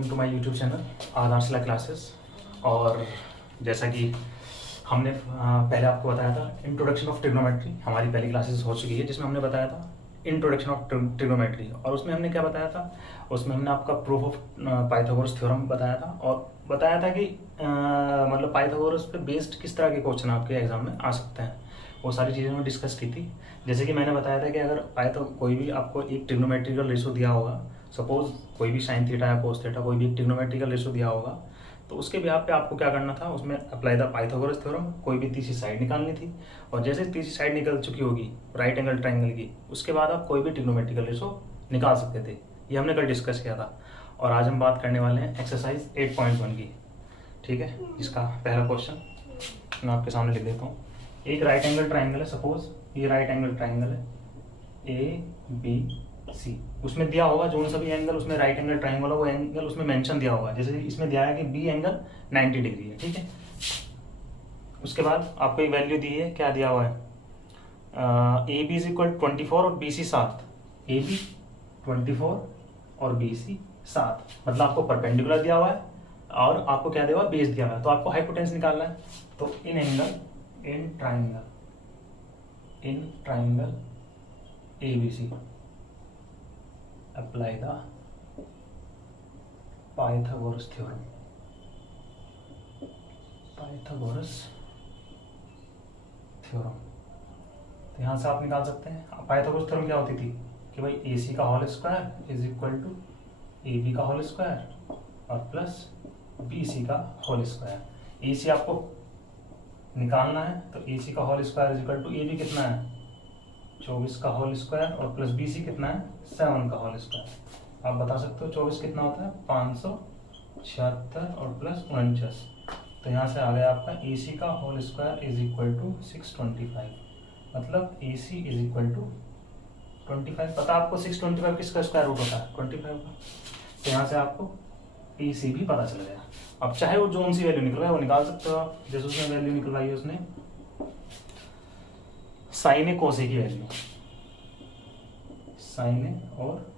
Welcome to my YouTube channel Aadharshila classes. और जैसा कि हमने पहले आपको बताया था इंट्रोडक्शन ऑफ ट्रिग्नोमेट्री, हमारी पहली क्लासेस हो चुकी है जिसमें हमने बताया था इंट्रोडक्शन ऑफ ट्रिग्नोमेट्री। और उसमें हमने क्या बताया था, उसमें हमने आपका प्रूफ ऑफ पाइथागोरस थ्योरम बताया था और बताया था कि मतलब पाइथागोरस पे बेस्ड किस तरह के क्वेश्चन आपके एग्जाम में आ सकते हैं, वो सारी चीज़ें हमने डिस्कस की थी। जैसे कि मैंने बताया था कि अगर कोई भी आपको एक ट्रिग्नोमेट्रिकल रेशो दिया होगा, सपोज कोई भी साइन थीटा या कोस थीटा, कोई भी एक ट्रिग्नोमेट्रिकल रेशो दिया होगा, तो उसके बिहाफ पे आपको क्या करना था, उसमें अप्लाई द पाइथागोरस थ्योरम, कोई भी तीसरी साइड निकालनी थी। और जैसे तीसरी साइड निकल चुकी होगी राइट एंगल ट्राइंगल की, उसके बाद आप कोई भी ट्रिग्नोमेट्रिकल रेशो निकाल सकते थे। ये हमने कल डिस्कस किया था। और आज हम बात करने वाले हैं एक्सरसाइज 8.1 की, ठीक है। इसका पहला क्वेश्चन मैं आपके सामने लिख देता हूँ। एक राइट एंगल ट्राइंगल है, सपोज ये राइट एंगल ट्राइंगल है ABC। उसमें दिया होगा जो सा भी एंगल उसमें राइट एंगल ट्राइंगल हो, वो एंगल उसमें मेंशन दिया होगा। जैसे इसमें दिया है कि बी एंगल 90 डिग्री है, ठीक है। उसके बाद आपको एक वैल्यू दी है, क्या दिया हुआ है, ए बी इज इक्वल 24 और बी सी 7। ए बी 24 और बी सी 7, मतलब आपको परपेंडिकुलर दिया हुआ है और आपको क्या दिया हुआ है, बेस दिया हुआ है। तो आपको हाइपोटेन्यूज निकालना है। तो in angle in triangle ABC apply the Pythagoras theorem। तो यहाँ से आप निकाल सकते हैं पाइथागोरस थ्योरम क्या होती थी कि भाई AC का whole square is equal to AB का होल स्क्वायर और प्लस BC का होल स्क्वायर। AC आपको निकालना है, तो AC का whole square is equal to AB कितना है 24 का होल स्क्वायर और प्लस BC कितना है 7 का होल स्क्वायर। आप बता सकते हो 24 कितना होता है 576 और प्लस 49। तो यहाँ से आ गया आपका AC का whole square is equal to 625, मतलब AC इज इक्वल टू 25। पता आपको 625 किसका स्क्वायर रूट होता है 25 का। तो यहाँ से आपको AC भी पता चल गया। अब चाहे वो जो सी वैल्यू निकलवाए वो निकाल सकते हो आप। जैसे उसने वैल्यू निकलवाई है, उसने साइन ए कोस ए की वैल्यू, साइन ए और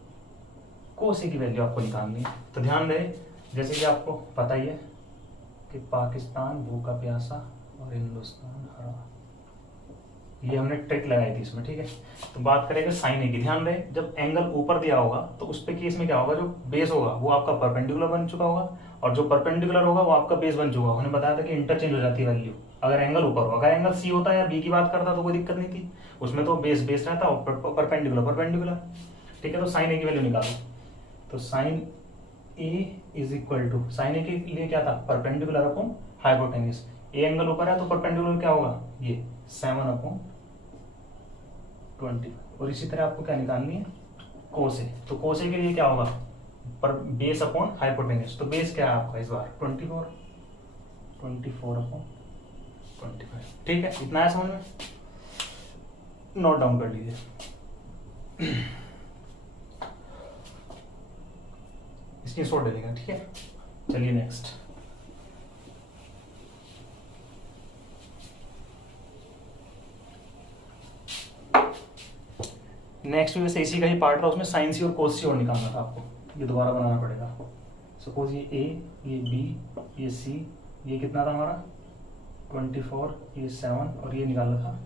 कोस ए की वैल्यू आपको निकालनी है। तो ध्यान रहे, जैसे कि आपको पता ही है कि पाकिस्तान भूखा प्यासा और हिंदुस्तान हरा, ये हमने ट्रिक लगाई थी इसमें, ठीक है। तो बात करेंगे साइन ए की। ध्यान रहे, जब एंगल ऊपर दिया होगा तो उस पे केस में क्या होगा, जो बेस होगा वो आपका परपेंडिकुलर बन चुका होगा और जो परपेंडिकुलर होगा वो आपका बेस बन चुका होगा। हमने बताया था कि इंटरचेंज हो जाती है वैल्यू अगर एंगल ऊपर होगा। अगर एंगल सी होता है या बी की बात करता तो कोई दिक्कत नहीं थी, उसमें तो बेस रहता और परपेंडिकुलर, ठीक है। तो साइन ए की वैल्यू निकालो। तो sine A is equal to, sine A के लिए क्या था perpendicular upon hypotenuse. A angle ऊपर है तो परपेंडिकुलर क्या होगा ये 7 अपॉन 20। और इसी तरह आपको क्या निकालनी है कोस ए। तो कोस ए के लिए क्या होगा पर बेस अपॉन हाइपोटेन्यूज। तो बेस क्या है आपका इस बार 24 अपॉन 25, ठीक है। इतना है समझ में, नोट डाउन कर लीजिए। स्क्रीनशॉट ले लेगा, ठीक है। चलिए नेक्स्ट। नेक्स्ट भी वैसे इसी का ही पार्ट रहा, उसमें साइन सी और कोस सी और निकालना था आपको, ये दोबारा बनाना पड़ेगा। सपोज ये ए, ये बी, ये सी, ये कितना था हमारा 24, ये 7 और ये निकालना था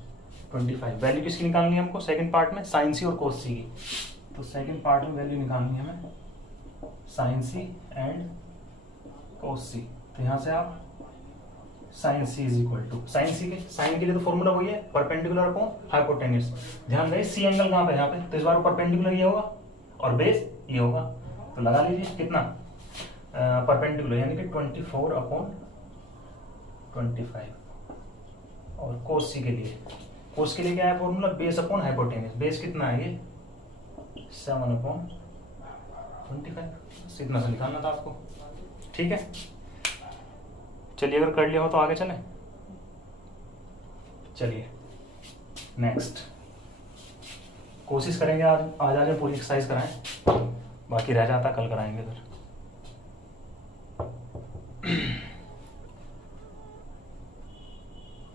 25। वैल्यू किसकी निकालनी है हमको सेकंड पार्ट में, साइन सी और कोस सी की। तो सेकंड पार्ट में वैल्यू निकालनी है हमें साइन सी एंड कोस सी। तो यहाँ से आप sine C is equal to, sine C के साइन के लिए तो फॉर्मूला वही है परपेंडिकुलर अपॉन हाइपोटेन्यूज। ध्यान रहे सी एंगल कहाँ पे यहाँ पे, तो इस बार परपेंडिकुलर ये होगा और बेस ये होगा। तो लगा लीजिए कितना परपेंडिकुलर यानी कि 24 अपॉन 25। और कोस सी के लिए, कोस के लिए क्या है formula base upon hypotenuse. Base कितना है ये 7 अपॉन 25। इतना सा निकालना था आपको, ठीक है। चलिए अगर कर लिया हो तो आगे चलें। चलिए नेक्स्ट कोशिश करेंगे आज आगे पूरी एक्सरसाइज कराएं, बाकी रह जाता कल कराएंगे। फिर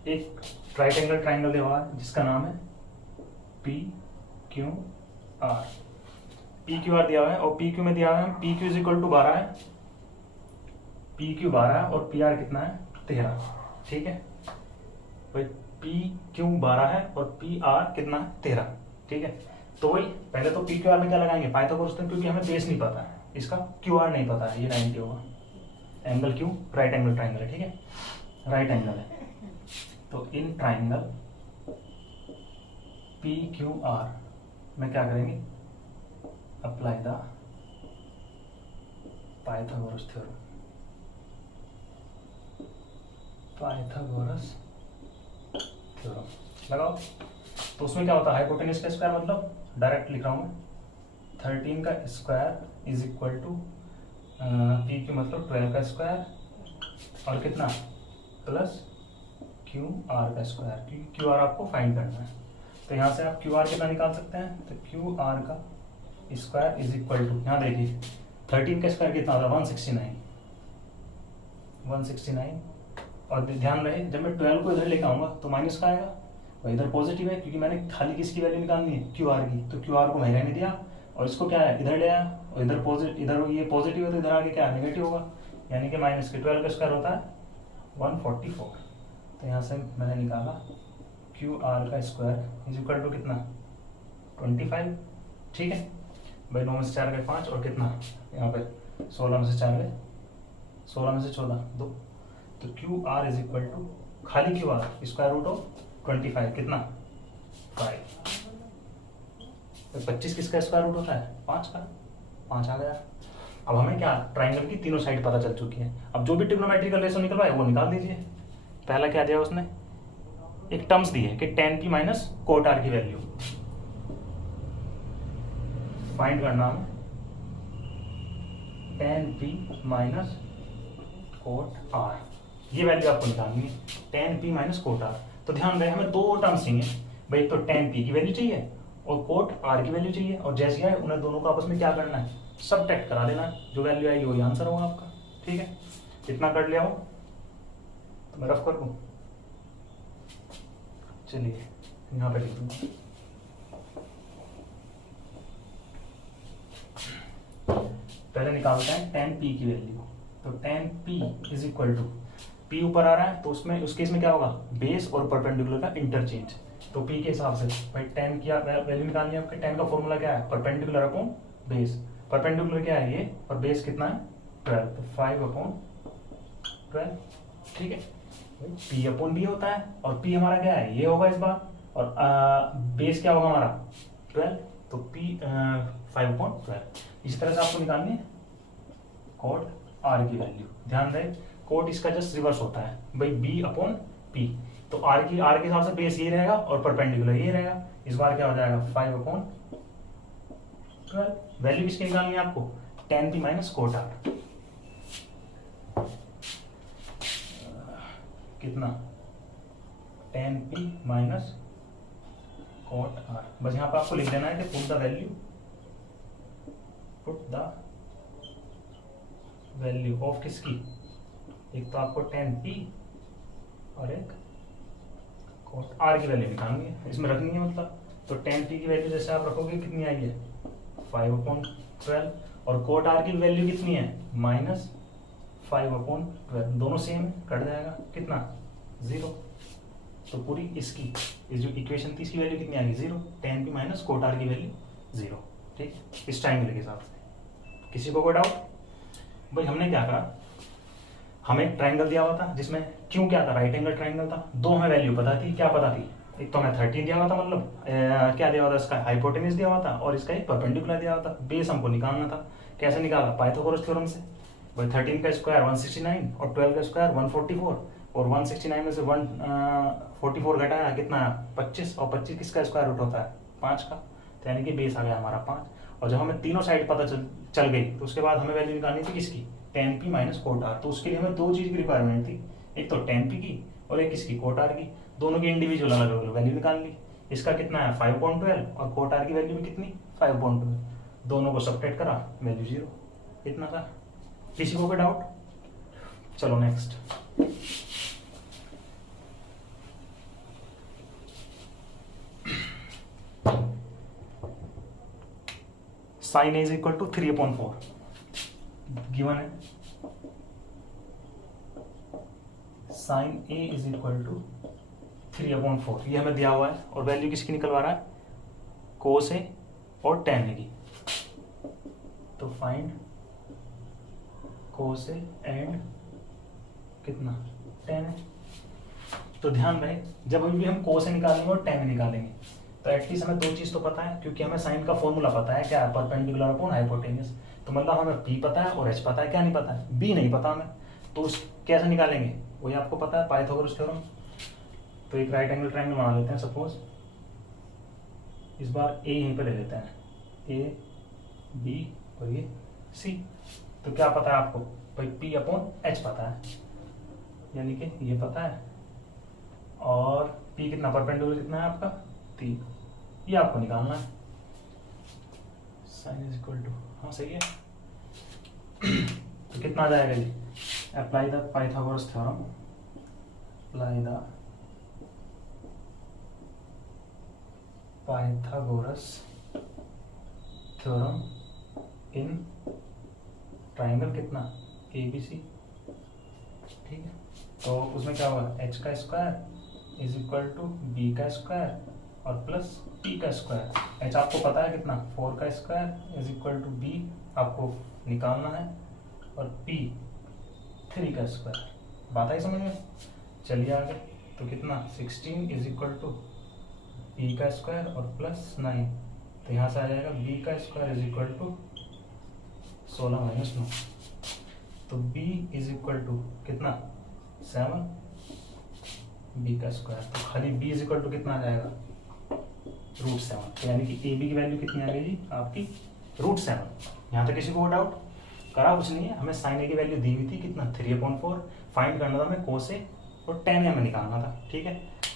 एक राइट एंगल ट्राइंगल दिया हुआ है जिसका नाम है PQR। PQR दिया हुआ है और PQ में दिया हुआ है PQ इज इक्वल टू 12 है पी क्यू 12 है और पी आर कितना है 13, ठीक है भाई, पी क्यू 12 है और पी आर कितना है 13, ठीक है। तो वही पहले तो पी क्यू आर में क्या लगाएंगे पाइथागोरस थ्योरम, क्योंकि हमें बेस नहीं पता है, इसका क्यू आर नहीं पता है, ये 90 होगा, angle Q right angle triangle है, ठीक है, राइट एंगल है। तो in triangle P Q R में क्या करेंगे, apply the Pythagoras theorem, Pythagoras theorem लगाओ। तो उसमें क्या होता है, हाइपोटेन्यूज का स्क्वायर मतलब डायरेक्ट लिख रहा हूँ मैं, 13 का square is equal to P Q मतलब 12 का स्क्वायर और कितना प्लस क्यू आर का स्क्वायर, क्यू आर आपको फाइंड करना है। तो यहाँ से आप क्यू आर कितना निकाल सकते हैं, तो क्यू आर का स्क्वायर इज इक्वल टू, यहाँ देखिए 13 का स्क्वायर कितना होता है 169, और ध्यान रहे जब मैं 12 को इधर लेकर आऊँगा तो माइनस का आएगा, और इधर पॉजिटिव है क्योंकि मैंने खाली किसकी वैल्यू निकालनी है क्यू आर की, तो क्यू आर को मैं रहने दिया और इसको क्या है इधर ले आया, और इधर इधर ये पॉजिटिव है तो इधर आगे क्या नेगेटिव होगा, यानी कि माइनस के 12 का स्क्वायर होता है 144। तो यहाँ से मैंने निकाला क्यू आर का स्क्वायर इज इक्वल टू कितना 25, ठीक है भाई, 9 में से 4 गए 5 और कितना यहाँ पे 16 में से 4 गए 16 में से 14 2, तो Q R is equal to खाली Q R square root of 25 कितना 5, तो 25 किसका स्क्वायर रूट होता है 5 का, 5 आ गया। अब हमें क्या ट्राइंगल की तीनों साइड पता चल चुकी है, अब जो भी ट्रिग्नोमेट्रिकल रेशो निकल रहा है वो निकाल दीजिए। पहला क्या दिया उसने, एक टर्म्स दी है कि tan p minus cot R की वैल्यू फाइंड करना हमें, tan p minus cot R, ये वैल्यू आपको निकालनी है tan p minus cot R. तो ध्यान रहे हमें दो टर्म्स चाहिए भाई, एक तो tan p की वैल्यू चाहिए और कोट आर की वैल्यू चाहिए, और जैसे आए उन्हें दोनों को आपस में क्या करना है सबट्रैक्ट करा देना है, जो वैल्यू आएगी वही आंसर होगा आपका, ठीक है। इतना कर लिया हो तो मैं रफ कर दूं, चलिए यहाँ पे लिख दूंगा, पहले निकालते हैं tan p की वैल्यू। तो tan p is equal to, p ऊपर आ रहा है तो उसमें उस केस में क्या होगा बेस और परपेंडिकुलर का इंटरचेंज, तो p के हिसाब से भाई tan की वैल्यू निकालनी है आपके, tan का फॉर्मूला क्या है परपेंडिकुलर अपॉन बेस, परपेंडिकुलर क्या है ये और बेस कितना है 12, तो 5 अपॉन 12, ठीक है। p अपॉन b होता है और p हमारा क्या है ये होगा इस बार, और बेस क्या होगा हमारा 12, तो p 5 अपॉन 12। इस तरह से आपको निकालनी है कोट r की वैल्यू। ध्यान रहे कोट इसका जस्ट रिवर्स होता है भाई b अपॉन p, तो r के हिसाब से बेस ये रहेगा और परपेंडिकुलर ये रहेगा, इस बार क्या हो जाएगा 5 अपॉन 12। वैल्यू किसकी निकालनी है आपको tan p minus coat r, कितना tan p minus coat r, बस यहाँ पे आपको लिख देना है कि पुट द वैल्यू ऑफ किसकी, एक तो आपको tan p और एक कोट r की वैल्यू निकालनी है, इसमें रखनी है मतलब। तो tan p की वैल्यू जैसे आप रखोगे कितनी आई है 5 अपॉन 12, और कोट r की वैल्यू कितनी है माइनस 5 अपॉन 12, दोनों सेम कट जाएगा कितना 0, तो पूरी इसकी इस जो इक्वेशन थी इसकी वैल्यू कितनी आ गई 0, tan p minus coat r की वैल्यू 0, ठीक, इस ट्राइंगल के हिसाब से। किसी को कोई डाउट भाई, हमने क्या करा, हमें एक ट्राइंगल दिया हुआ था जिसमें क्यों क्या था राइट एंगल ट्राइंगल था, दो हमें वैल्यू पता थी, क्या पता थी, एक तो हमें 13 दिया हुआ था मतलब क्या दिया हुआ था इसका हाइपोटेन्यूज दिया हुआ था और इसका एक परपेंडिकुलर दिया हुआ था, बेस हमको निकालना था, कैसे निकाला पाइथागोरस थ्योरम से भाई, 13 का स्क्वायर 169 और 12 का स्क्वायर 144, और 169 में से 144 घटाया कितना 25, और 25 किसका स्क्वायर रूट होता है 5 का, तो यानी कि बेस आ गया हमारा 5। और जब हमें तीनों साइड पता चल गई तो उसके बाद हमें वैल्यू निकालनी थी किसकी tan p minus coat r, तो उसके लिए हमें दो चीज की रिक्वायरमेंट थी, एक तो tan p की और एक इसकी कोट r की, दोनों की इंडिविजुअल अलग अलग वैल्यू निकाल ली। इसका कितना है 5.12 और कोट r की वैल्यू भी कितनी 5.12, दोनों को सबट्रैक्ट करा वैल्यू 0, इतना था। किसी को कोई डाउट, चलो next. sin a is equal to 3/4 given है, sine A is equal to 3/4, ये हमें दिया हुआ है और वैल्यू किसकी निकलवा रहा है, कोस ए और टेन ए की। तो फाइंड कोस ए एंड कितना, टेन ए। तो ध्यान रहे जब भी हम कोस ए निकालेंगे और टेन ए निकालेंगे तो एटलीस्ट हमें दो चीज़ तो पता है, क्योंकि हमें साइन का फॉर्मूला पता है, क्या, परपेंडिकुलर अपॉन हाइपोटेन्यूस। तो मतलब हमें पी पता है और एच पता है, क्या नहीं पता है, बी नहीं पता हमें। तो उस कैसे निकालेंगे वही आपको पता है, पाइथागोरस थ्योरम। तो एक राइट एंगल ट्रायंगल बना लेते हैं सपोज, इस बार ए यहीं पर ले लेते हैं, ए बी और ये सी। तो क्या पता है आपको भाई, पी अपॉन एच पता है, यानी कि ये पता है, और पी कितना, परपेंडिकुलर कितना है आपका 3, ये आपको निकालना है। साइन इज इक्वल टू, हाँ सही है। तो कितना आ जाएगा जी, apply the Pythagoras theorem, apply the Pythagoras theorem in triangle कितना, ए बी सी, ठीक है। तो उसमें क्या होगा, एच का square is equal to B का स्क्वायर और प्लस पी का स्क्वायर। एच आपको पता है कितना, 4 का square is equal to B आपको निकालना है, और पी 3 का स्क्वायर। बात आई समझ में, चलिए आगे। तो कितना, 16 इज इक्वल टू बी का स्क्वायर और प्लस 9। तो यहाँ से आ जाएगा बी का square is equal to 16 minus 9। तो b इज इक्वल टू कितना, 7 b का स्क्वायर। तो खाली b इज इक्वल टू कितना आ जाएगा, √7। तो यानी कि ए बी की वैल्यू कितनी आ गई जी आपकी, √7। यहाँ तक किसी को डाउट करा, कुछ नहीं है। हमें साइन ए की वैल्यू दी हुई थी कितना, 3/4। फाइंड करना था हमें कोस ए और टेन ए हमें निकालना था, ठीक है।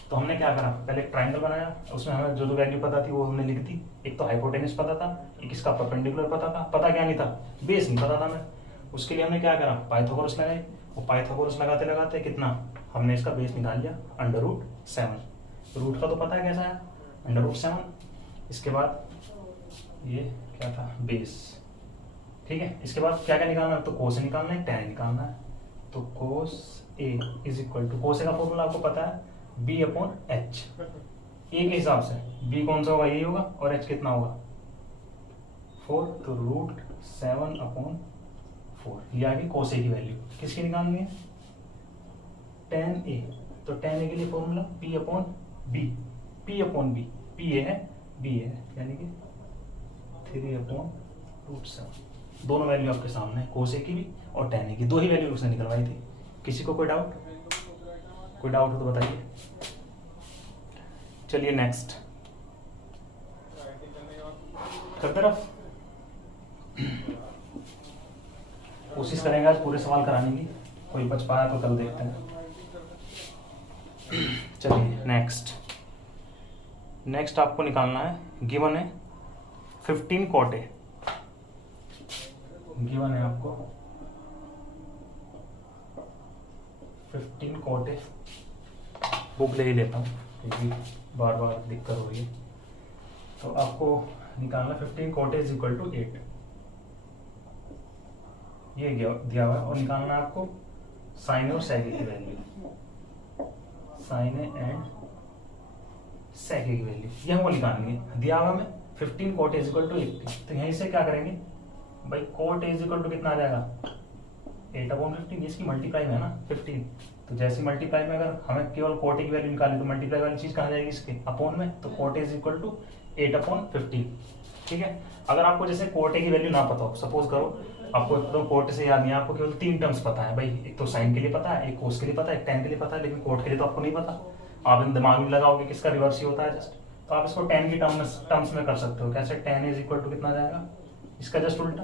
तो हमने क्या करा, पहले एक ट्राइंगल बनाया, उसमें हमें जो जो वैल्यू पता थी वो हमने लिख दी। एक तो हाइपोटेन्यूस पता था, एक इसका परपेंडिकुलर पता था, पता क्या नहीं था, बेस नहीं पता था हमें। उसके लिए हमने क्या करा, पाइथागोरस लगाई, और पाइथागोरस लगाते लगाते कितना हमने इसका बेस निकाल लिया, √7। रूट का तो पता है कैसा है, √7। इसके बाद ये क्या था, बेस, ठीक है। इसके बाद क्या क्या निकालना है, तो कोस निकालना है, टेन निकालना है। तो कोस ए इज इक्वल टू, कोस ए का फॉर्मूला आपको पता है, बी अपॉन एच। ए के हिसाब से बी कौन सा होगा, ये होगा, और एच कितना होगा, 4। तो √7/4, ये आ गई कोस ए की वैल्यू। किसकी निकालनी है, टेन ए। तो टेन ए के लिए formula P upon B, P upon B, P A है बी ए है, यानी कि 3/√7। दोनों वैल्यू आपके सामने है, कोस ए की भी और टेन ए की, दो ही वैल्यू उसने निकलवाई थी। किसी को कोई डाउट, कोई डाउट हो तो बताइए। चलिए नेक्स्ट कर तरफ कोशिश करेंगे आज पूरे सवाल कराने की, कोई बच पाया तो कल देखते हैं। चलिए नेक्स्ट आपको निकालना है, गिवन है 15 कॉट ए, गिवन है आपको 15 कॉट ए। बुक ले ही लेता हूँ क्योंकि बार बार दिक्कत हो रही है। तो आपको निकालना 15 cot A is equal to 8, ये दिया हुआ है। और निकालना है आपको साइन और सेक की वैल्यू, साइन एंड सेक की वैल्यू ये हमको निकालनी है। दिया हुआ हमें 15 cot A is equal to 80। तो यहीं से क्या करेंगे भाई, cot A is equal to कितना आ जाएगा, 8/15। इसकी मल्टीप्लाई में है ना 15। तो जैसे मल्टीप्लाई में अगर हमें केवल कोट ए की वैल्यू निकालनी तो मल्टीप्लाई वाली चीज कहाँ जाएगी, इसके अपॉन में। तो cot A is equal to 8/15, ठीक है। अगर आपको जैसे कोट ए की वैल्यू ना पता हो, सपोज करो आपको एकदम कोट से याद नहीं है, आपको केवल 3 टर्म्स पता है भाई, एक तो साइन के लिए पता है, एक कोस के लिए पता है, एक टेन के लिए पता है, लेकिन कोट के लिए तो आपको नहीं पता। आप इन दिमाग में लगाओगे किसका रिवर्स ही होता है जस्ट। तो आप इसको टेन की टर्म्स में कर सकते हो। कैसे, टेन इज इक्वल टू कितना जाएगा, इसका जस्ट उल्टा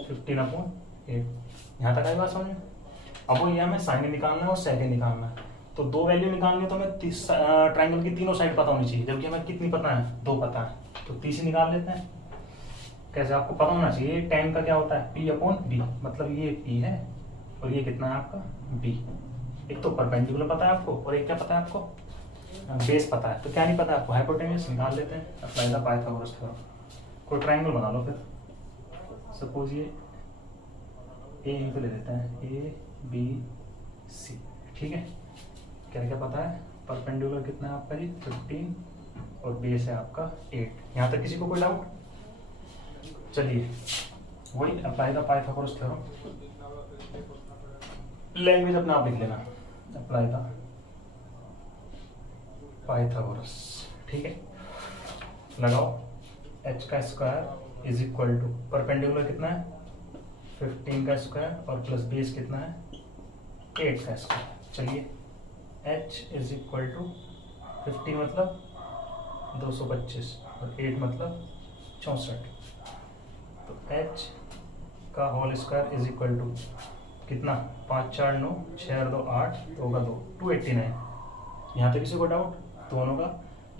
15/8। यहाँ तक आई बात समझ में। अब वो ये हमें साइन निकालना है और सेक निकालना है। तो दो वैल्यू निकालनी है तो हमें ट्राइंगल की तीनों साइड पता होनी चाहिए, जबकि हमें कितनी पता है, 2 पता है। तो तीसरी निकाल लेते हैं। कैसे, आपको पता होना चाहिए टेन का क्या होता है, P/B, मतलब ये P है और ये कितना है आपका B। एक तो परपेंडिकुलर पता है आपको और एक क्या पता है आपको, बेस पता है। तो क्या नहीं पता है आपको, हाइपोटेन्यूस निकाल लेते हैं, अप्लाई द पाइथागोरस थ्योरम। कोई ट्राइंगल बना लो फिर, सपोज ये ए यहीं पे ले लेते हैं, A B C, ठीक है, क्या क्या पता है, परपेंडिकुलर कितना है आपका जी 15 और बेस है आपका 8। यहाँ तक किसी को कोई डाउट? चलिए वही apply the Pythagoras theorem, language अपना आप लिख लेना, अप्लाई द पाइथागोरस। ठीक है, लगाओ h का square is equal to perpendicular कितना है 15 का स्क्वायर और प्लस बेस कितना है 8 का स्क्वायर। चलिए h इज इक्वल टू 15 मतलब 225 और 8 मतलब 64, तो h का whole square is equal to कितना 5 4 9 6 2 8 तो होगा 2 289। यहाँ पे किसी को डाउट? दोनों का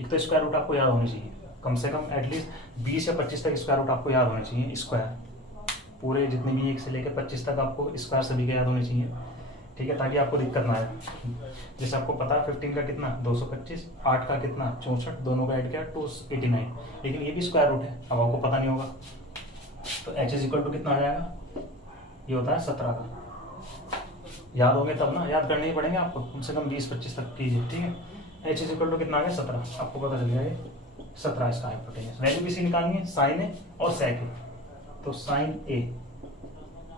एक तो स्क्वायर रूट आपको याद होनी चाहिए, कम से कम एटलीस्ट 20 या 25 तक स्क्वायर रूट आपको याद होने चाहिए। स्क्वायर पूरे जितने भी 1 से लेकर 25 तक आपको स्क्वायर सभी के याद होने चाहिए। ठीक है, ताकि आपको दिक्कत ना आए। जैसे आपको पता है 15 का कितना 225, 8 का कितना 64, दोनों का ऐड किया 289, लेकिन ये भी स्क्वायर रूट है, अब आपको पता नहीं होगा। तो h इज इक्वल टू कितना आ जाएगा, ये होता है 17 का। याद होंगे तब ना, याद करने ही पड़ेंगे आपको, कम से कम 20-25 तक कीजिए। ठीक है, h इज इक्वल टू कितना आ गया 17, आपको पता चल गया ये 17 इसका हाइपोटेन्यूज। वैल्यू किसी निकालनी है, साइन ए और सेक ए। तो साइन ए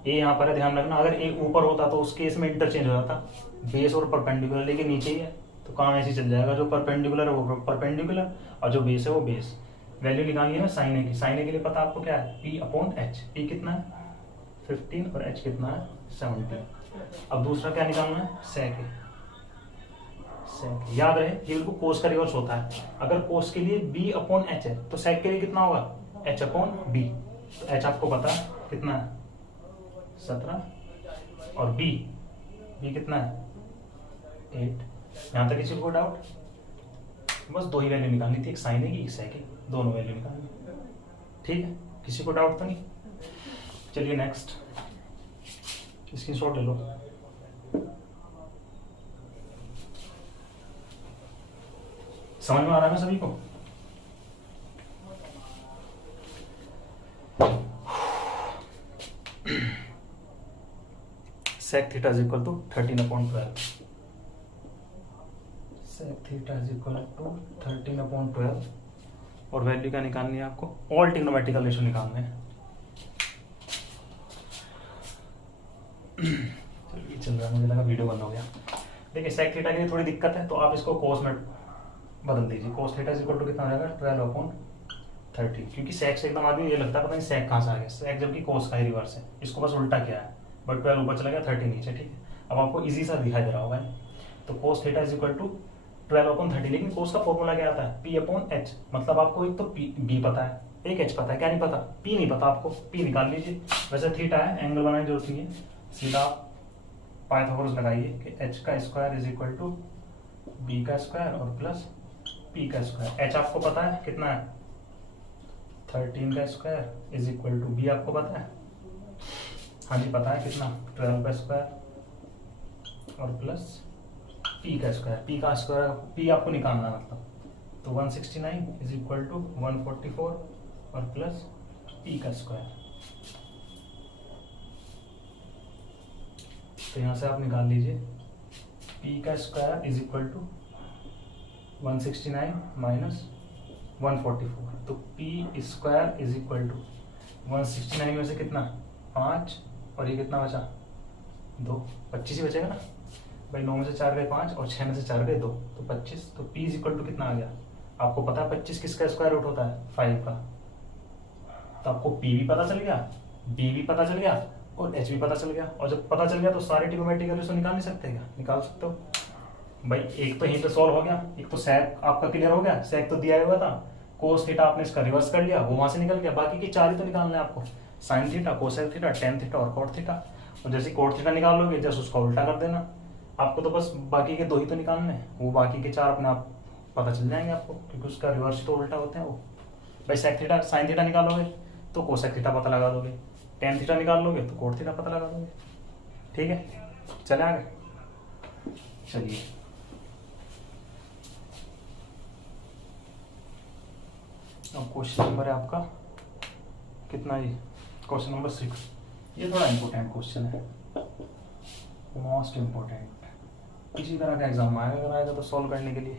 यहाँ पर है, ध्यान रखना, अगर ए ऊपर होता तो उस केस में इंटरचेंज हो जाता, बेस और परपेंडिकुलर, लेकिन नीचे ही है तो काम ऐसे चल जाएगा, जो परपेंडिकुलर है वो परपेंडिकुलर और जो बेस है वो बेस। वैल्यू निकालनी है ना साइन ए की, साइन ए के लिए पता आपको क्या है p अपॉन एच। p कितना है 15 और h कितना है 17। अब दूसरा क्या निकालना है सेक ए। सेक याद रहे ये बिल्कुल कोस का रिवर्स होता है, अगर कोस के लिए b अपॉन एच है तो सेक के लिए कितना होगा h अपॉन b। तो h आपको पता है कितना है 17 और b कितना है 8। यहाँ तक किसी को डाउट? बस दो ही वैल्यू निकालनी थी, एक साइन है की एक सेक है, दोनों वैल्यू निकालनी। ठीक है, किसी को डाउट तो नहीं? चलिए नेक्स्ट, स्क्रीनशॉट ले लो। समझ में आ रहा है ना सभी को? sec theta is equal to 13/12। sec theta is equal to 13/12 और वैल्यू क्या निकालनी है आपको? ऑल ट्रिग्नोमेट्रिकल रेशियो निकालने हैं। चलिए चल रहा है, मुझे लगा वीडियो बंद हो गया। देखिए sec थीटा के लिए थोड़ी दिक्कत है, तो आप इसको cos में बदल दीजिए। cos theta is equal to कितना आ जाएगा 12/30, क्योंकि sec से एकदम आदमी ये लगता है पता नहीं sec कहाँ से आ गया, sec जबकि cos का ही रिवर्स है, इसको बस उल्टा किया है, बट 12 ऊपर चला गया 30 नीचे। ठीक है, अब आपको इजी सा दिखाई दे रहा होगा। तो cos theta is equal to 12/30, लेकिन cos का फॉर्मूला क्या आता है p अपॉन h, मतलब आपको एक तो b पता है, एक h पता है, क्या नहीं पता p नहीं पता आपको, p निकाल लीजिए। वैसे थीटा है, एंगल बनाने की जरूरत नहीं है, सीधा पाइथागोरस लगाइए कि h का square is equal to b का स्क्वायर और प्लस p का स्क्वायर। h आपको पता है कितना है 13 का square is equal to b आपको पता है, हाँ जी पता है कितना 12 का स्क्वायर और प्लस p का स्क्वायर। p आपको निकालना मतलब, तो 169 इज इक्वल टू 144 और प्लस p का स्क्वायर। तो यहाँ से आप निकाल लीजिए p का square is equal to 169 minus 144, तो p square is equal to 169 में से कितना 5 और ये कितना बचा 2, 25 ही बचेगा ना भाई। 9 में से 4 गए 5 और 6 में से 4 गए 2, तो 25। तो p इज इक्वल टू कितना आ गया आपको पता है 25 किसका स्क्वायर रूट होता है 5 का। तो आपको p भी पता चल गया, b भी पता चल गया और h भी पता चल गया। और जब पता चल गया तो सारे ट्रिग्नोमेट्रिकल रेशियो निकाल नहीं सकते क्या? निकाल सकते हो भाई। एक तो यहीं पे सॉल्व हो गया, एक तो sec आपका क्लियर हो गया, sec तो दिया हुआ था, cos थीटा आपने इसका रिवर्स कर लिया, वो वहां से निकल गया। बाकी की 4 ही तो निकालना है आपको, sin theta, cosec theta, tan theta और cot थीटा। और जैसे cot थीटा निकाल लोगे जैसे उसका उल्टा कर देना, आपको तो बस बाकी के 2 ही तो निकालने हैं, वो बाकी के 4 अपने आप पता चल जाएंगे आपको, क्योंकि उसका रिवर्स तो उल्टा होते हैं वो। भाई sec थीटा sin थीटा निकालोगे तो cosec थीटा पता लगा दोगे, tan थीटा निकाल लोगे तो cot थीटा पता लगा दोगे। ठीक है, चले आगे। चलिए अब क्वेश्चन नंबर है आपका कितना, ये क्वेश्चन नंबर 6। ये थोड़ा इंपॉर्टेंट क्वेश्चन है, मोस्ट इंपॉर्टेंट। इसी तरह का एग्जाम आएगा, अगर आएगा तो सॉल्व करने के लिए।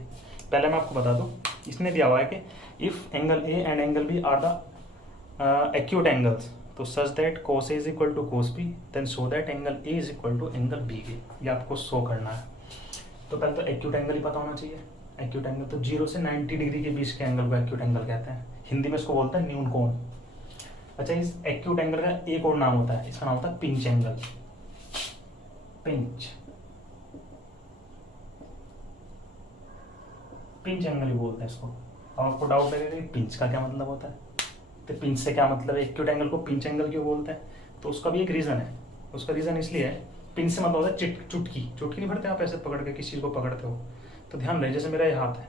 पहले मैं आपको बता दूं, इसने दिया हुआ है कि if angle A and angle B are the acute angles, तो such that cos A is equal to cos B, then show that angle A is equal to angle B के, ये आपको शो करना है। तो पहले तो एक्यूट एंगल ही पता होना चाहिए। एक्यूट एंगल तो 0 से 90 डिग्री के बीच के एंगल को एक्यूट एंगल कहते हैं, हिंदी में इसको बोलते हैं न्यून कोण। अच्छा, इस एक्यूट एंगल का एक और नाम होता है, इसका नाम होता है पिंच एंगल। पिंच एंगल ही बोलते हैं इसको। अब आपको डाउट लगेगा कि पिंच का क्या मतलब होता है, तो पिंच से क्या मतलब है, एक्यूट एंगल को पिंच एंगल क्यों बोलते हैं, तो उसका भी एक रीज़न है। उसका रीज़न इसलिए है, पिंच से मतलब होता है चुटकी नहीं भरते आप ऐसे पकड़ के किसी चीज़ को पकड़ते हो, तो ध्यान रहे जैसे मेरा ये हाथ है,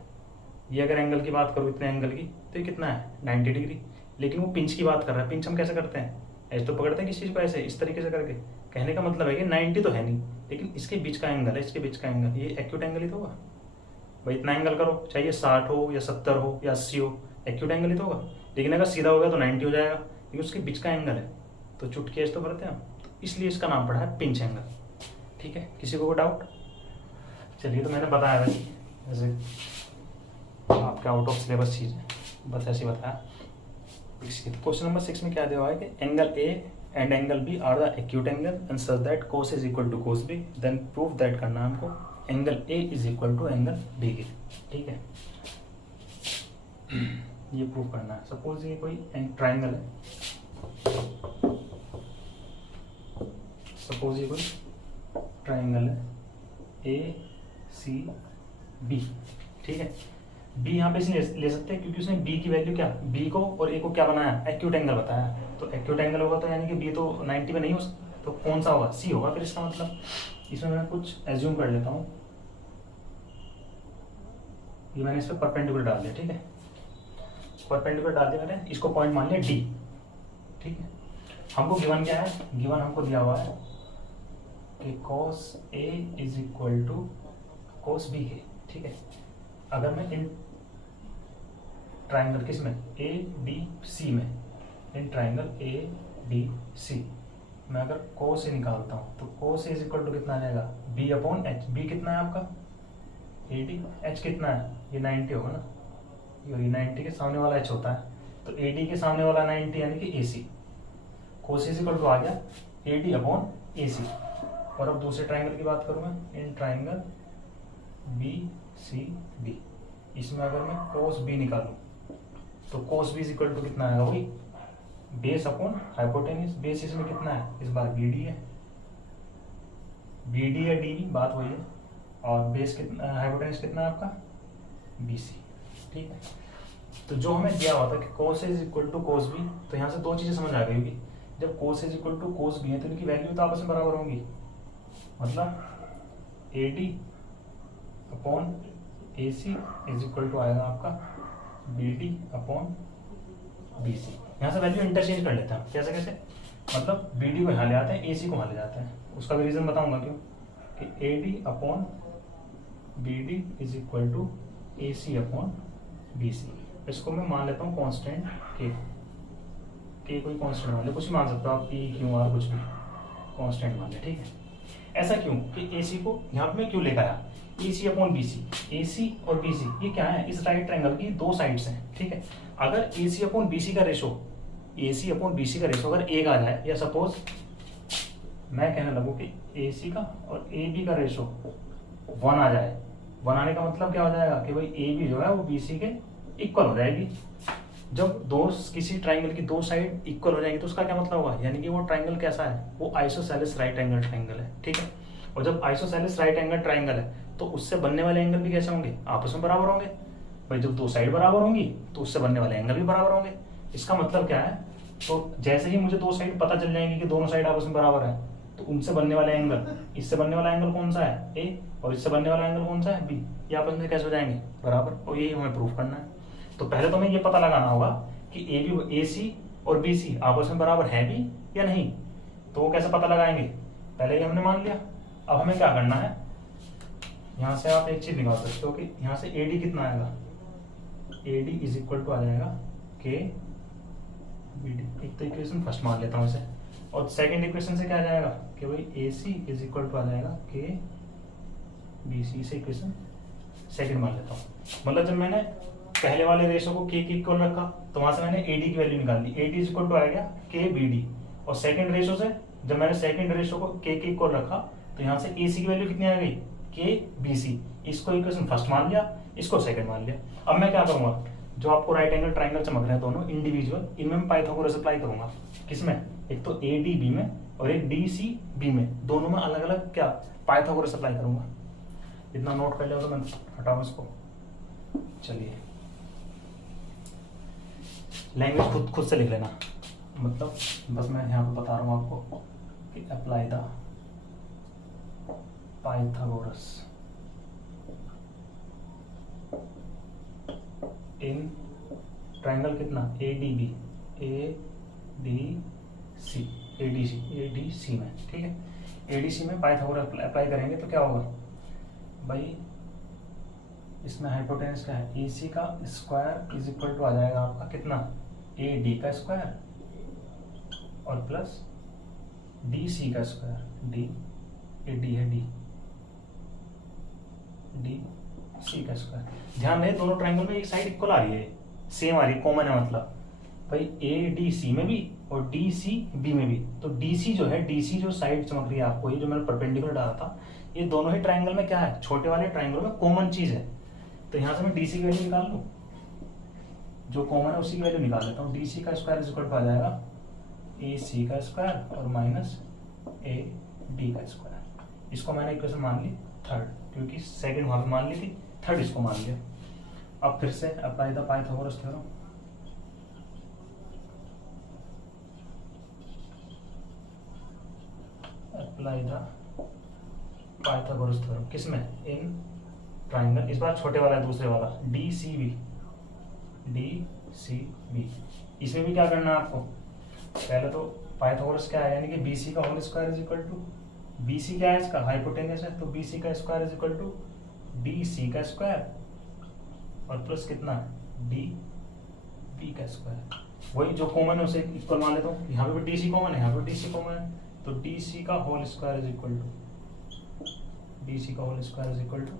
ये अगर एंगल की बात करूँ इतने एंगल की, तो ये कितना है 90 डिग्री, लेकिन वो पिंच की बात कर रहा है। पिंच हम कैसे करते हैं, ऐसे तो पकड़ते हैं किसी चीज़ को ऐसे इस तरीके से करके। कहने का मतलब है कि 90 तो है नहीं, लेकिन इसके बीच का एंगल है, इसके बीच का एंगल, ये एक्यूट एंगल ही तो होगा भाई। इतना एंगल करो, चाहे 60 हो या 70 हो या 80 हो, एक्यूट एंगल ही तो होगा। लेकिन अगर सीधा हो गया तो 90 हो जाएगा, लेकिन उसके बीच का एंगल है, तो चुटकी ऐसे तो करते हैं हम, तो इसलिए इसका नाम पड़ा है पिंच एंगल। ठीक है, किसी को डाउट? चलिए, तो मैंने बताया भाई जैसे आपका आउट ऑफ सिलेबस चीज़ है, बस ऐसे ही बताया। क्वेश्चन नंबर 6 में क्या दिया हुआ है कि angle A and angle B are the acute angle and such that cos is equal to cos B, then prove that करना है हमको angle A is equal to angle B के। ठीक है, ये प्रूव करना है। सपोज ये कोई ट्राइंगल है, सपोज ये कोई ट्राइंगल है ए सी बी। ठीक है, बी यहाँ पे इसलिए ले सकते हैं क्योंकि उसने बी की वैल्यू क्या, बी को और ए को क्या बनाया, एक्यूट एंगल बताया। तो एक्यूट एंगल होगा तो यानी कि बी तो 90 में नहीं हो, तो कौन सा होगा, सी होगा। फिर इसका मतलब इसमें मैं कुछ एज्यूम कर लेता हूँ, ये मैंने इस पर परपेंडिकुलर डाल दिया। ठीक है, परपेंडिकुलर डाल दिया मैंने, इसको पॉइंट मान लिया डी। ठीक है, हमको गिवन क्या है, गिवन हमको दिया हुआ है कि cos A is equal to cos B है। ठीक है, अगर मैं इन ट्राइंगल किस में, ए डी सी में, इन ट्राइंगल ए डी सी मैं अगर cos A निकालता हूँ तो cos A is equal to कितना आ जाएगा, B अपॉन एच। बी कितना है आपका ए डी, एच कितना है, ये 90 होगा ना, ये 90 के सामने वाला एच होता है, तो ए डी के सामने वाला 90 यानी कि A C. cos A is equal to आ गया ए डी अपॉन ए सी। और अब दूसरे ट्राइंगल की बात करूँ मैं, in triangle B C D, इसमें अगर मैं cos B निकालूं तो cos B is equal to कितना आएगा, वही बेस अपॉन हाइपोटेन्यूज। बेस इसमें कितना है, इस बार BD है, BD या DB बात वही है, और बेस कितना, हाइपोटेन्यूज कितना है आपका BC। ठीक है, तो जो हमें दिया हुआ था कि cos A is equal to cos B, तो यहाँ से दो चीजें समझ आ गई होगी। जब cos A is equal to cos B है तो इनकी वैल्यू तो आपस में बराबर होंगी, मतलब AD upon AC is equal to आएगा आपका BD अपॉन BC। यहाँ से वैल्यू इंटरचेंज कर लेते हैं, कैसे कैसे, मतलब BD को यहाँ ले आते हैं, AC को वहाँ ले जाते हैं। उसका भी रीज़न बताऊंगा क्यों, कि AD upon BD is equal to AC upon BC। इसको मैं मान लेता हूँ कॉन्स्टेंट के कोई कॉन्स्टेंट मान ले, कुछ भी मान सकते हो आप, P Q R कुछ भी कॉन्स्टेंट मान ले। ठीक है, ऐसा क्यों कि AC को यहाँ पे मैं क्यों लेकर आया, AC अपॉन BC, AC और BC ये क्या है, इस राइट ट्रायंगल की दो साइड्स हैं। ठीक है, अगर AC अपॉन BC का रेशो, AC अपॉन BC का रेशो अगर 1 आ जाए, या सपोज मैं कहने लगूँ कि AC का और AB का रेशो 1 आ जाए, 1 आने का मतलब क्या हो जाएगा कि भाई AB जो है वो BC के इक्वल हो जाएगी। जब दो किसी ट्राइंगल की दो साइड इक्वल हो जाएंगी तो उसका क्या मतलब होगा, यानी कि वो ट्राइंगल कैसा है, वो आइसोसेलेस राइट एंगल ट्राइंगल है। ठीक है, और जब आइसोसेलेस राइट एंगल ट्राइंगल है तो उससे बनने वाले एंगल भी कैसे होंगे, आपस में बराबर होंगे। भाई जब दो साइड बराबर होंगी तो उससे बनने वाले एंगल भी बराबर होंगे। इसका मतलब क्या है, तो जैसे ही मुझे दो साइड पता चल जाएंगी कि दोनों साइड आपस में बराबर है, तो उनसे बनने वाले एंगल, इससे बनने वाला एंगल कौन सा है A, और इससे बनने वाला एंगल कौन सा है B, ये आपस में कैसे हो जाएंगे बराबर, और यही हमें प्रूफ करना है। तो पहले तो हमें ये पता लगाना होगा कि AC और BC आपस में बराबर है भी या नहीं। तो वो कैसे पता लगाएंगे, पहले ही हमने मान लिया। अब हमें क्या करना है, यहाँ से आप एक चीज निकाल सकते हो कि यहाँ से AD कितना आएगा, AD इज इक्वल टू आ जाएगा K BD। एक तो इक्वेशन फर्स्ट मान लेता हूँ इसे, और सेकंड इक्वेशन से क्या आ जाएगा कि भाई AC इज इक्वल टू आ जाएगा K बी सी से इक्वेशन सेकंड मान लेता हूँ। मतलब जब मैंने पहले वाले रेशो को के इक्वल रखा तो वहां से मैंने ए डी की वैल्यू निकाल दी, A D is equal to आ गया के बी डी। और सेकंड रेशो से जब मैंने सेकंड रेशो को के इक्वल रखा तो यहाँ से ए सी की वैल्यू कितनी आ गई, के बी सी। इसको इक्वेशन फर्स्ट मान लिया, इसको सेकंड मान लिया। अब मैं क्या करूंगा, जो आपको राइट एंगल ट्राइंगल चमक रहे हैं दोनों इंडिविजुअल, इनमें मैं पाइथागोरस अप्लाई करूंगा। किसमें, एक तो ए डी बी में और एक डी सी बी में, दोनों में अलग अलग क्या पाइथागोरस अप्लाई करूंगा। इतना नोट कर लिया तो मैं हटाऊं इसको। चलिए लैंग्वेज खुद से लिख लेना, मतलब बस मैं यहाँ पे बता रहा हूँ आपको कि apply the Pythagoras in triangle कितना A D B, A D C, A D C में, ठीक है। ए डी सी में पाइथागोरस अप्लाई करेंगे तो क्या होगा भाई, इसमें हाइपोटेनस क्या है, ए सी का स्क्वायर इज इक्वल टू आ जाएगा आपका कितना, ए डी का स्क्वायर और प्लस डी सी का स्क्वायर, डी ए डी है डी सी का स्क्वायर। ध्यान रहे दोनों ट्राइंगल में एक साइड इक्वल आ रही है, सेम आ रही है, कॉमन है, मतलब भाई ए डी सी में भी और डी सी बी में भी। तो डी सी जो है, डी सी जो साइड चमक रही है आपको, ये जो मैंने परपेंडिकुलर डाला था, ये दोनों ही ट्राइंगल में क्या है, छोटे वाले ट्राइंगल में कॉमन चीज है। तो यहाँ से मैं डी सी की वैल्यू निकाल लूँ, जो कॉमन है उसी की वैल्यू निकाल लेता हूँ। डी सी का स्क्वायर इज इक्वल टू आ जाएगा ए सी का स्क्वायर और माइनस ए डी का स्क्वायर। इसको मैंने इक्वेशन मान ली थर्ड, क्योंकि सेकंड वहां पे मान ली थी, थर्ड इसको मान लिया। अब फिर से apply the Pythagoras theorem. Apply the Pythagoras theorem किसमें, इन ट्राइंगल, इस बार छोटे वाला है, दूसरे वाला D C B, D C B. इसमें भी क्या करना है आपको, पहले तो पाइथागोरस क्या है, यानी कि बी सी का whole square is equal to, B C क्या है इसका हाइपोटेनस है, तो बी सी का square is equal to D C का स्क्वायर और प्लस कितना डी बी का स्क्वायर। वही जो कॉमन है उसे इक्वल मान लेता हूँ, यहाँ पे भी डी सी कॉमन है, यहाँ पे डी सी कॉमन है, तो डी सी का whole square is equal to, D C का whole square is equal to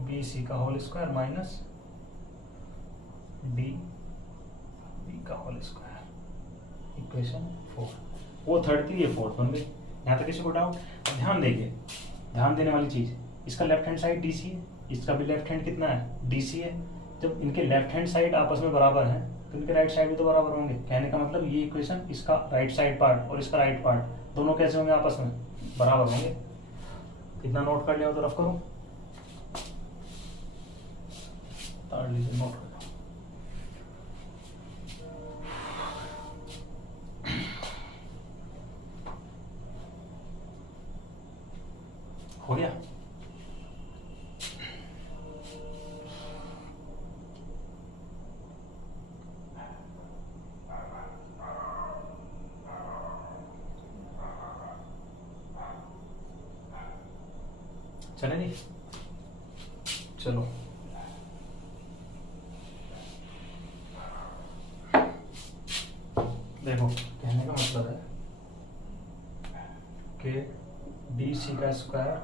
B C का whole square minus D B का होल स्क्वायर। इक्वेशन 4, वो थर्ड थी, ये फोर्थ बन गई। यहाँ तक किसी को डाउट? ध्यान देखिए, ध्यान देने वाली चीज, इसका left hand side D C है, इसका भी लेफ्ट हैंड कितना है डी सी है। जब इनके लेफ्ट हैंड साइड आपस में बराबर हैं तो इनके राइट साइड भी तो बराबर होंगे। कहने का मतलब ये इक्वेशन, इसका राइट साइड पार्ट और इसका राइट पार्ट दोनों कैसे होंगे, आपस में बराबर होंगे। इतना नोट कर लिया हो तो रफ करो, नोट करो। हो गया? चले जी, चलो देखो, कहने का मतलब है कि डी सी का स्क्वायर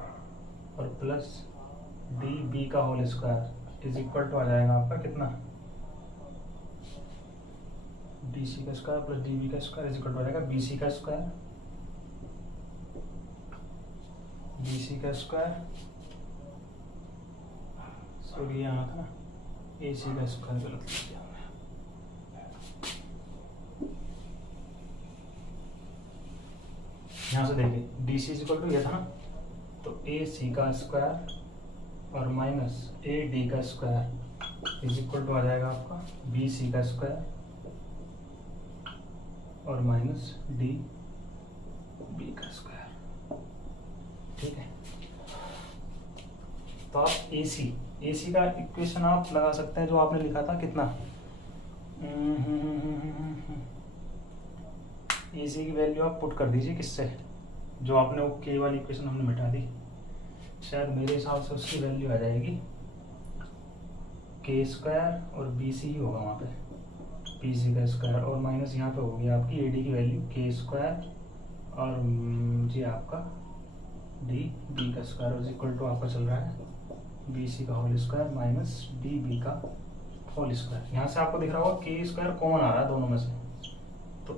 और प्लस डी बी का whole square is equal to आ जाएगा आपका कितना, डी सी का स्क्वायर प्लस डी बी का स्क्वायर इज इक्वल टू आ जाएगा बी सी का स्क्वायर, बी सी का स्क्वायर, सॉरी यहाँ था ए सी का स्क्वायर गलत लिख दिया। यहाँ से देखिए D C is equal to ये था ना, तो ए सी का स्क्वायर और माइनस ए डी का स्क्वायर इज इक्वल टू आ जाएगा आपका बी सी का स्क्वायर और माइनस डी बी का स्क्वायर। ठीक है, तो आप ए सी का इक्वेशन आप लगा सकते हैं जो आपने लिखा था कितना, ए सी की वैल्यू आप पुट कर दीजिए किससे, जो आपने वो के वाली इक्वेशन हमने मिटा दी, शायद मेरे हिसाब से उसकी वैल्यू आ जाएगी के स्क्वायर और बी सी ही होगा वहाँ पे, बी सी का स्क्वायर और माइनस यहाँ पे होगी आपकी ए डी की वैल्यू के स्क्वायर और जी आपका डी बी का स्क्वायर इज इक्वल टू आपका चल रहा है बी सी का whole square minus D B का होल स्क्वायर। यहाँ से आपको दिख रहा होगा के स्क्वायर कॉमन आ रहा है दोनों में से, तो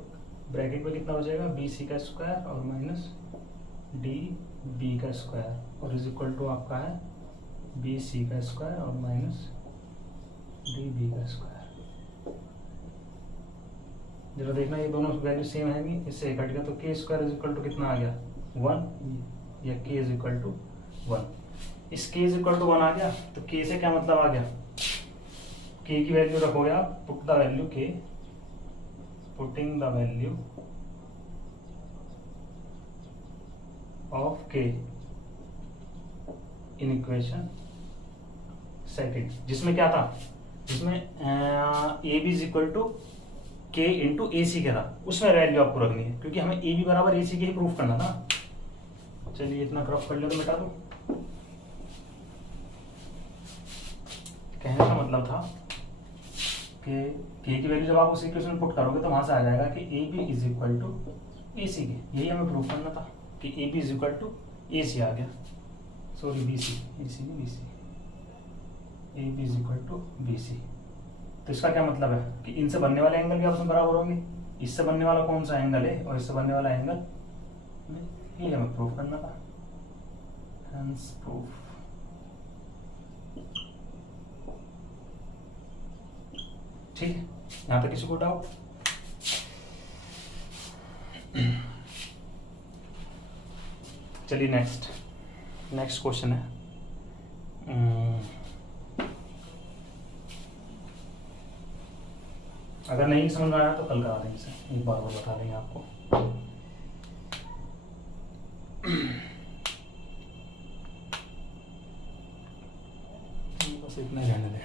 ब्रैकेट में कितना हो जाएगा बी सी का स्क्वायर और माइनस डी बी का स्क्वायर और इज इक्वल टू आपका है बी सी का स्क्वायर और माइनस डी बी का स्क्वायर। जरा देखना ये दोनों वैल्यू सेम है, इससे एक हट गया तो के स्क्वायर इज इक्वल टू कितना आ गया 1 या के इज इक्वल टू 1। इस के इज इक्वल टू 1 आ गया तो के से क्या मतलब आ गया, के की वैल्यू रखोगे आप, put the value K, putting the value of K in equation second, जिसमें क्या था, जिसमें A B is equal to K into A C के था, उसमें वैल्यू आपको रखनी है क्योंकि हमें ए बी बराबर ए सी के ही प्रूफ करना था। चलिए इतना क्रॉप कर ले तो मिटा दो। कहने का मतलब था कि के की वैल्यू जब आप उस इक्वेशन में पुट करोगे तो वहां से आ जाएगा कि A B is equal to A C के, यही हमें प्रूफ करना था कि A B is equal to A C आ गया, sorry B C, A C नहीं B C, A B is equal to B C. तो इसका क्या मतलब है कि इनसे बनने वाले एंगल भी आपस में बराबर होंगे, इससे बनने वाला कौन सा एंगल है और इससे बनने वाला एंगल, ये हमें प्रूफ करना था, हेंस प्रूफ। ठीक है, यहां तक किसी को डाउट? चलिए नेक्स्ट क्वेश्चन है। अगर नहीं समझ में आया तो कल करा देंगे इसे, एक बार और बता देंगे आपको। बस इतना ही रहने दें।